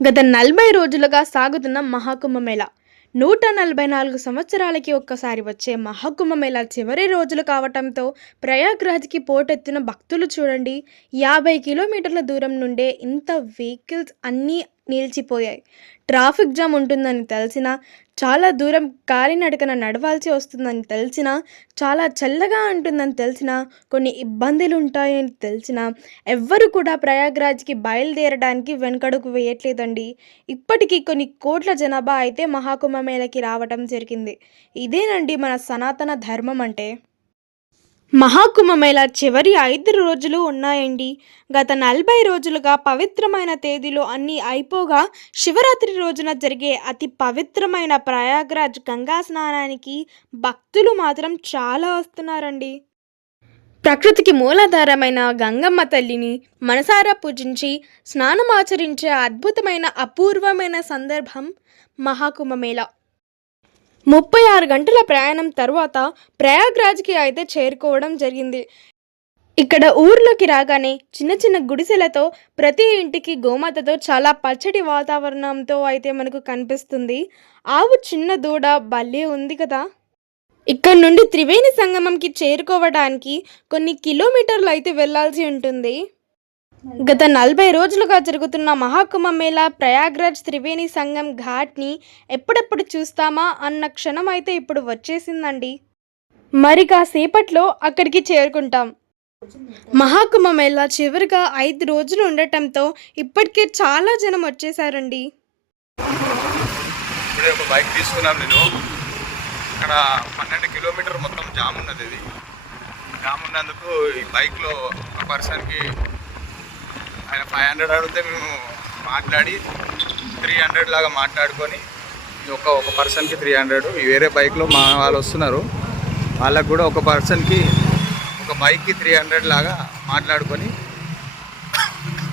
గత నలభై రోజులుగా సాగుతున్న మహాకుంభమేళ నూట నలభై నాలుగు సంవత్సరాలకి ఒక్కసారి వచ్చే మహాకుంభమేళ చివరి రోజులు కావటంతో ప్రయాగ్రాజ్కి పోటెత్తిన భక్తులు చూడండి. యాభై కిలోమీటర్ల దూరం నుండే ఇంత వెహికల్స్ అన్నీ నిలిచిపోయాయి. ట్రాఫిక్ జామ్ ఉంటుందని తెలిసినా చాలా దూరం కాలినడకన నడవాల్సి వస్తుందని తెలిసినా చాలా చల్లగా ఉంటుందని తెలిసినా కొన్ని ఇబ్బందులు ఉంటాయని తెలిసినా ఎవ్వరు కూడా ప్రయాగ్రాజ్కి బయలుదేరడానికి వెనకడుగు వేయట్లేదండి. ఇప్పటికీ కొన్ని కోట్ల జనాభా అయితే మహాకుంభమేళకి రావటం జరిగింది. ఇదేనండి మన సనాతన ధర్మం అంటే? మహాకుంభమేళా చివరి ఐదు రోజులు ఉన్నాయండి. గత నలభై రోజులుగా పవిత్రమైన తేదీలు అన్నీ అయిపోగా శివరాత్రి రోజున జరిగే అతి పవిత్రమైన ప్రయాగ్రాజ్ గంగా స్నానానికి భక్తులు మాత్రం చాలా వస్తున్నారండి. ప్రకృతికి మూలాధారమైన గంగమ్మ తల్లిని మనసారా పూజించి స్నానమాచరించే అద్భుతమైన అపూర్వమైన సందర్భం మహాకుంభమేళ. ముప్పై ఆరు గంటల ప్రయాణం తర్వాత ప్రయాగ్రాజ్కి అయితే చేరుకోవడం జరిగింది. ఇక్కడ ఊర్లోకి రాగానే చిన్న చిన్న గుడిసెలతో ప్రతి ఇంటికి గోమాతతో చాలా పచ్చటి వాతావరణంతో అయితే మనకు కనిపిస్తుంది. ఆవు చిన్న దూడ భలే ఉంది కదా! ఇక్కడ నుండి త్రివేణి సంగమంకి చేరుకోవడానికి కొన్ని కిలోమీటర్లు అయితే వెళ్ళాల్సి ఉంటుంది. గత నలభై రోజులుగా జరుగుతున్న మహాకుంభమేళ ప్రయాగ్రాజ్ త్రివేణి సంగం ఘాట్ని ఎప్పుడెప్పుడు చూస్తామా అన్న క్షణం అయితే ఇప్పుడు వచ్చేసిందండి. మరి కాసేపట్లో అక్కడికి చేరుకుంటాం. మహాకుంభమేళ చివరిగా ఐదు రోజులు ఉండటంతో ఇప్పటికే చాలా జనం వచ్చేసారండి ఇప్పుడే ఒక బైక్ తీసుకున్నాను నేను. ఇక్కడ పన్నెండు కిలోమీటర్ మొత్తం జామ్ ఉన్నది ఇది జామ్ ఉన్నందుకు ఈ బైక్లో ఒక పర్సన్కి ఆయన ఫైవ్ హండ్రెడ్ అడిగితే మేము మాట్లాడి త్రీ హండ్రెడ్ లాగా మాట్లాడుకొని ఇది ఒక ఒక పర్సన్కి త్రీ హండ్రెడ్ వేరే బైక్లో మా వాళ్ళు వస్తున్నారు. వాళ్ళకు కూడా ఒక పర్సన్కి ఒక బైక్కి త్రీ హండ్రెడ్ లాగా మాట్లాడుకొని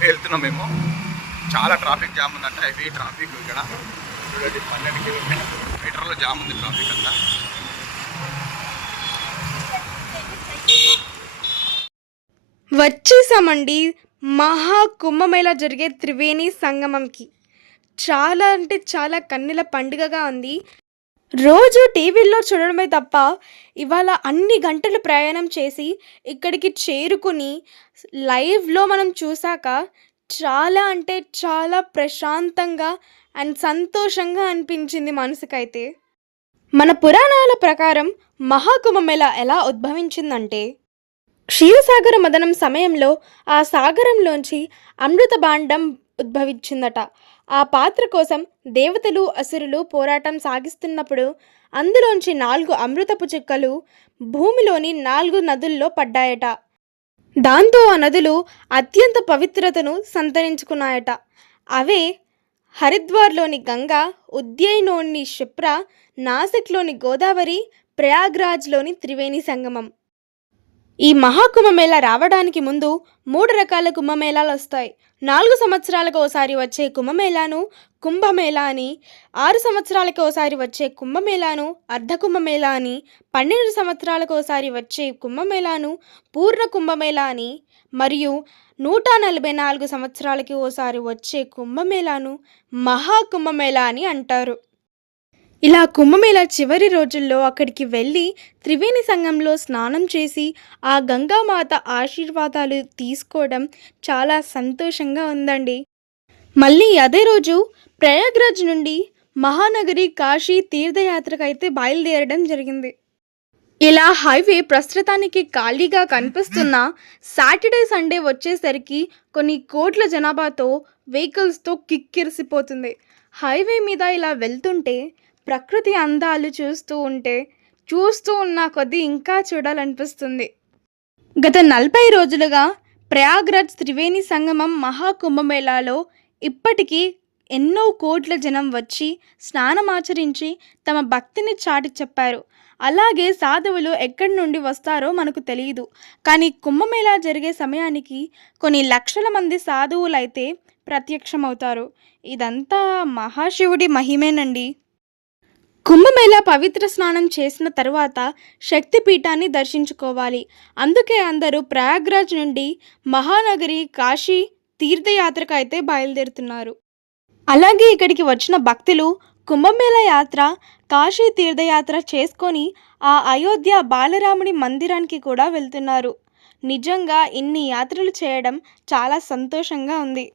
వెళ్తున్నాం మేము. చాలా ట్రాఫిక్ జామ్ ఉందంట హెవీ ట్రాఫిక్ ఇక్కడ. చూడండి పన్నెండు కిలోమీటర్ల జామ్ ఉంది ట్రాఫిక్ అంతా. వచ్చేసామండి. మహా కుంభమేళ జరిగే త్రివేణి సంగమంకి. చాలా అంటే చాలా కన్నెల పండుగగా ఉంది. రోజు టీవీల్లో చూడడమే తప్ప ఇవాళ అన్ని గంటలు ప్రయాణం చేసి ఇక్కడికి చేరుకుని లైవ్లో మనం చూసాక చాలా అంటే చాలా ప్రశాంతంగా అండ్ సంతోషంగా అనిపించింది మనసుకైతే. మన పురాణాల ప్రకారం మహాకుంభమేళ ఎలా ఉద్భవించిందంటే క్షీరసాగర మదనం సమయంలో ఆ సాగరంలోంచి అమృత భాండం ఉద్భవించిందట. ఆ పాత్ర కోసం దేవతలు అసురులు పోరాటం సాగిస్తున్నప్పుడు అందులోంచి నాలుగు అమృతపు చుక్కలు భూమిలోని నాలుగు నదుల్లో పడ్డాయట. దాంతో ఆ నదులు అత్యంత పవిత్రతను సంతరించుకున్నాయట. అవే హరిద్వార్లోని గంగా ఉజ్జయిన్లోని క్షిప్ర నాసిక్లోని గోదావరి ప్రయాగ్రాజ్లోని త్రివేణి సంగమం. ఈ మహాకుంభమేళ రావడానికి ముందు మూడు రకాల కుంభమేళాలు వస్తాయి. నాలుగు సంవత్సరాలకు ఒకసారి వచ్చే కుంభమేళాను కుంభమేళా అని ఆరు సంవత్సరాలకు ఒకసారి వచ్చే కుంభమేళాను అర్ధ కుంభమేళా అని పన్నెండు సంవత్సరాలకు ఒకసారి వచ్చే కుంభమేళాను పూర్ణ కుంభమేళా అని మరియు నూట నలభై నాలుగు సంవత్సరాలకి ఓసారి వచ్చే కుంభమేళాను మహాకుంభమేళా అని అంటారు. ఇలా కుంభమేళ చివరి రోజుల్లో అక్కడికి వెళ్ళి త్రివేణి సంఘంలో స్నానం చేసి ఆ గంగామాత ఆశీర్వాదాలు తీసుకోవడం చాలా సంతోషంగా ఉందండి. మళ్ళీ అదే రోజు ప్రయాగ్రాజ్ నుండి మహానగరి కాశీ తీర్థయాత్రకు అయితే బయలుదేరడం జరిగింది. ఇలా హైవే ప్రస్తుతానికి ఖాళీగా కనిపిస్తున్న సాటర్డే సండే వచ్చేసరికి కొన్ని కోట్ల జనాభాతో వెహికల్స్తో కిక్కిరిసిపోతుంది. హైవే మీద ఇలా వెళ్తుంటే ప్రకృతి అందాలు చూస్తూ ఉంటే చూస్తూ ఉన్న కొద్దీ ఇంకా చూడాలనిపిస్తుంది. గత నలభై రోజులుగా ప్రయాగ్రాజ్ త్రివేణి సంగమం మహాకుంభమేళాలో ఇప్పటికీ ఎన్నో కోట్ల జనం వచ్చి స్నానమాచరించి తమ భక్తిని చాటి చెప్పారు. అలాగే సాధువులు ఎక్కడి నుండి వస్తారో మనకు తెలియదు కానీ కుంభమేళా జరిగే సమయానికి కొన్ని లక్షల మంది సాధువులైతే ప్రత్యక్షమవుతారు. ఇదంతా మహాశివుడి మహిమేనండి. కుంభమేళ పవిత్ర స్నానం చేసిన తర్వాత శక్తిపీఠాన్ని దర్శించుకోవాలి. అందుకే అందరూ ప్రయాగ్రాజ్ నుండి మహానగరి కాశీ తీర్థయాత్రకు అయితే బయలుదేరుతున్నారు. అలాగే ఇక్కడికి వచ్చిన భక్తులు కుంభమేళ యాత్ర కాశీ తీర్థయాత్ర చేసుకొని ఆ అయోధ్య బాలరాముని మందిరానికి కూడా వెళ్తున్నారు. నిజంగా ఇన్ని యాత్రలు చేయడం చాలా సంతోషంగా ఉంది.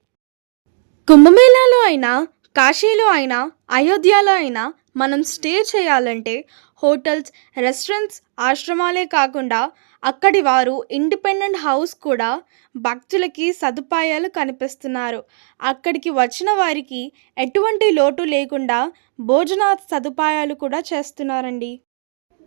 కుంభమేళాలో అయినా కాశీలో అయినా అయోధ్యలో అయినా మనం స్టే చేయాలంటే హోటల్స్ రెస్టారెంట్స్ ఆశ్రమాలే కాకుండా అక్కడి వారు ఇండిపెండెంట్ హౌస్ కూడా భక్తులకి సదుపాయాలు కనిపిస్తున్నారు. అక్కడికి వచ్చిన వారికి ఎటువంటి లోటు లేకుండా భోజన సదుపాయాలు కూడా చేస్తున్నారండి.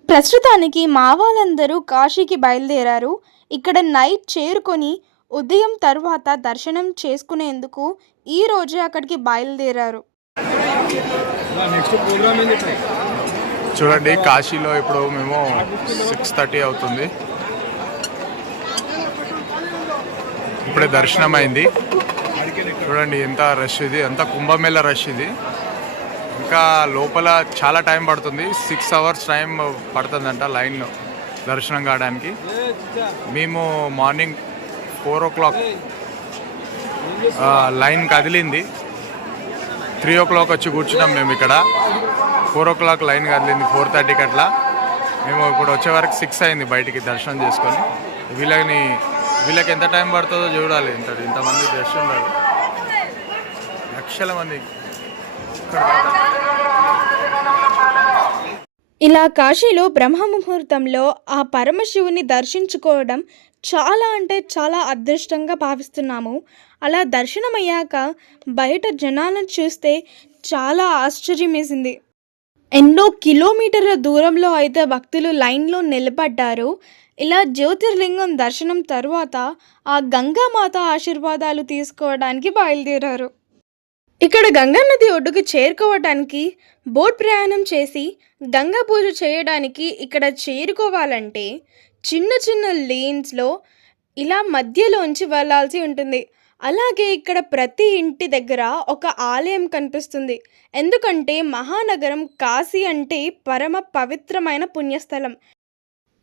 ప్రస్తుతానికి మావాలందరూ కాశీకి బయలుదేరారు. ఇక్కడ నైట్ చేరుకొని ఉదయం తర్వాత దర్శనం చేసుకునేందుకు ఈ రోజే అక్కడికి బయలుదేరారు. చూడండి కాశీలో ఇప్పుడు మేము సిక్స్ థర్టీ అవుతుంది. ఇప్పుడే దర్శనం అయింది చూడండి ఎంత రష్ ఇది ఎంత కుంభమేళ రష్ ఇది. ఇంకా లోపల చాలా టైం పడుతుంది. సిక్స్ అవర్స్ టైం పడుతుందంట లైన్ దర్శనం కావడానికి. మేము morning four o'clock line కదిలింది. త్రీ ఓ క్లాక్ వచ్చి కూర్చున్నాం మేము ఇక్కడ. ఫోర్ ఓ క్లాక్ లైన్ కదిలింది ఫోర్ థర్టీకి అట్లా. మేము ఇప్పుడు వచ్చే వరకు సిక్స్ అయింది బయటికి దర్శనం చేసుకొని. వీళ్ళని వీళ్ళకి ఎంత టైం పడుతుందో చూడాలి ఇంత ఇంతమంది దర్శనం కాదు లక్షల మంది ఇలా కాశీలో బ్రహ్మ ముహూర్తంలో ఆ పరమశివుని దర్శించుకోవడం చాలా అంటే చాలా అదృష్టంగా భావిస్తున్నాము. అలా దర్శనం అయ్యాక బయట జనాలను చూస్తే చాలా ఆశ్చర్యమేసింది. ఎన్నో కిలోమీటర్ల దూరంలో అయితే భక్తులు లైన్లో నిలబడ్డారు. ఇలా జ్యోతిర్లింగం దర్శనం తర్వాత ఆ గంగామాత ఆశీర్వాదాలు తీసుకోవడానికి బయలుదేరారు. ఇక్కడ గంగా నది ఒడ్డుకు చేరుకోవడానికి బోట్ ప్రయాణం చేసి గంగా పూజ చేయడానికి ఇక్కడ చేరుకోవాలంటే చిన్న చిన్న లేన్స్లో ఇలా మధ్యలోంచి వెళ్ళాల్సి ఉంటుంది. అలాగే ఇక్కడ ప్రతి ఇంటి దగ్గర ఒక ఆలయం కనిపిస్తుంది. ఎందుకంటే మహానగరం కాశీ అంటే పరమ పవిత్రమైన పుణ్యస్థలం.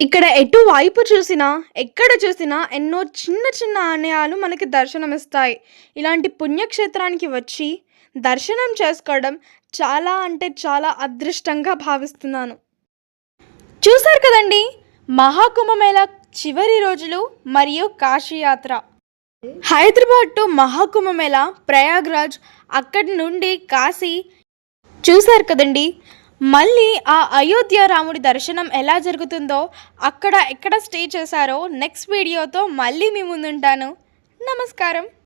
ఇక్కడ ఎటువైపు చూసినా ఎక్కడ చూసినా ఎన్నో చిన్న చిన్న ఆలయాలు మనకి దర్శనమిస్తాయి. ఇలాంటి పుణ్యక్షేత్రానికి వచ్చి దర్శనం చేసుకోవడం చాలా అంటే చాలా అదృష్టంగా భావిస్తున్నాను. చూశారు కదండి? మహాకుంభమేళ చివరి రోజులు మరియు కాశీయాత్ర. హైదరాబాద్ టు మహాకుంభమేళ ప్రయాగ్రాజ్ అక్కడి నుండి కాశీ. చూశారు కదండి? మళ్ళీ ఆ అయోధ్య రాముడి దర్శనం ఎలా జరుగుతుందో అక్కడ ఎక్కడ స్టే చేశారో నెక్స్ట్ వీడియోతో మళ్ళీ మీ ముందుంటాను. నమస్కారం.